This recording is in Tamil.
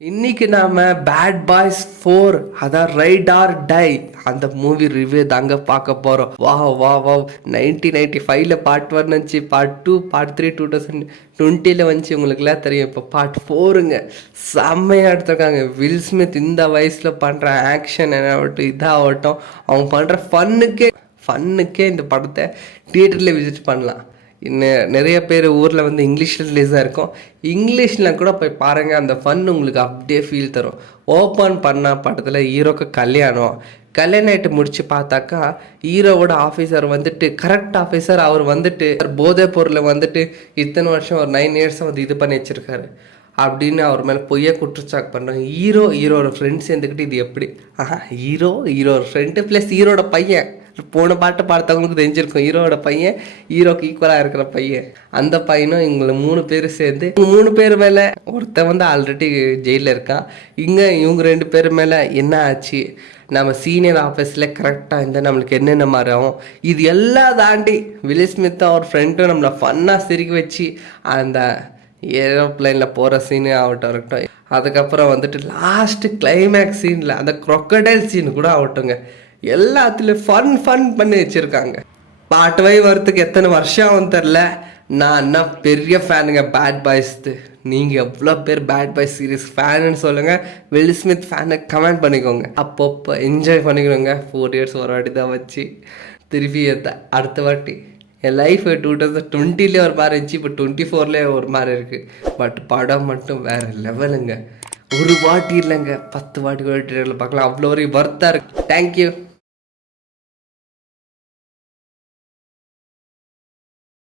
இன்னைக்கு நாம பேட் பாய்ஸ் 4 அதான் ரைட் ஆர் டை அந்த மூவி ரிவ்யூ தாங்க பார்க்க போறோம். வா வா வா 1995ல பார்ட் 1 வந்துச்சு, பார்ட் 2, பார்ட் 3 2020ல வந்துச்சு. உங்களுக்குலாம் தெரியும். இப்போ பார்ட் 4ங்க செம்மையாக எடுத்திருக்காங்க. வில் ஸ்மித் இந்த வயசுல பண்ற ஆக்ஷன் என்னாகட்டும் இதாகட்டும், அவங்க பண்ற ஃபன்னுக்கே இந்த படத்தை தியேட்டரில் விசிட் பண்ணலாம். இன்னும் நிறைய பேர் ஊரில் வந்து இங்கிலீஷில் ரிலீஸாக இருக்கும். இங்கிலீஷில் கூட போய் பாருங்கள், அந்த ஃபன் உங்களுக்கு அப்படியே ஃபீல் தரும். ஓப்பன் பண்ண படத்தில் ஹீரோக்கு கல்யாணம் ஆகிட்டு முடிச்சு பார்த்தாக்கா ஹீரோவோட ஆஃபீஸர் வந்துட்டு கரெக்ட் ஆஃபீஸர். அவர் வந்துட்டு போதைப் பொருளை வந்துட்டு இத்தனை வருஷம் ஒரு 9 இயர்ஸாக வந்து இது பண்ணி வச்சுருக்காரு அப்படின்னு அவர் மேலே பொய்யா குற்றச்சாட்டு பண்ணுறாங்க. ஹீரோட ஃப்ரெண்ட்ஸ் சேர்ந்துக்கிட்டு இது எப்படி ஹீரோட ஃப்ரெண்டு ப்ளஸ் ஹீரோட பையன். போன பாட்டை பார்த்தவங்களுக்கு தெரிஞ்சிருக்கும், ஹீரோட பையன் ஹீரோக்கு ஈக்குவலாக இருக்கிற பையன். அந்த பையனும் இவங்களை 3 பேர் சேர்ந்து 3 பேர் மேலே ஒருத்தன் வந்து ஆல்ரெடி ஜெயிலில் இருக்கான். இவங்க 2 பேர் மேலே என்ன ஆச்சு, நம்ம சீனியர் ஆஃபீஸில் கரெக்டாக இந்த நம்மளுக்கு என்னென்ன மாதிரி ஆகும், இது எல்லாம் தாண்டி வில் ஸ்மித்தும் அவர் ஃப்ரெண்டும் நம்மளை ஃபன்னாக சிரிக்க வச்சு அந்த ஏரோப்ளைனில் போகிற சீனு இருக்கட்டும், அதுக்கப்புறம் வந்துட்டு லாஸ்ட்டு கிளைமேக்ஸ் சீனில் அந்த க்ரொக்கடைல் சீன் கூட ஆகட்டுங்க, எல்லாத்துலேயும் ஃபன் பண்ணி வச்சுருக்காங்க. பார்ட் 5 வரத்துக்கு எத்தனை வருஷம் ஆகும் தெரில. நான் என்ன பெரிய ஃபேனுங்க பேட் பாய்ஸ்து. நீங்கள் எவ்வளோ பேர் பேட் பாய்ஸ் சீரிஸ் ஃபேனுன்னு சொல்லுங்கள். வில் ஸ்மித் ஃபேனை கமெண்ட் பண்ணிக்கோங்க. அப்பப்போ என்ஜாய் பண்ணிக்கணுங்க. 4 இயர்ஸ் ஒரு வாட்டி தான் வச்சு திருப்பி அடுத்த வாட்டி என் லைஃப் 2020லே ஒரு மாதிரி இருந்துச்சு, இப்போ 24லேயே ஒரு மாதிரி இருக்குது. பட் படம் மட்டும் வேறு லெவலுங்க. ஒரு வாட்டி இல்லைங்க, 10 வாட்டி கூட பார்க்கலாம். அவ்வளோ ஒரு வர்த்தாக இருக்குது. தேங்க்யூ.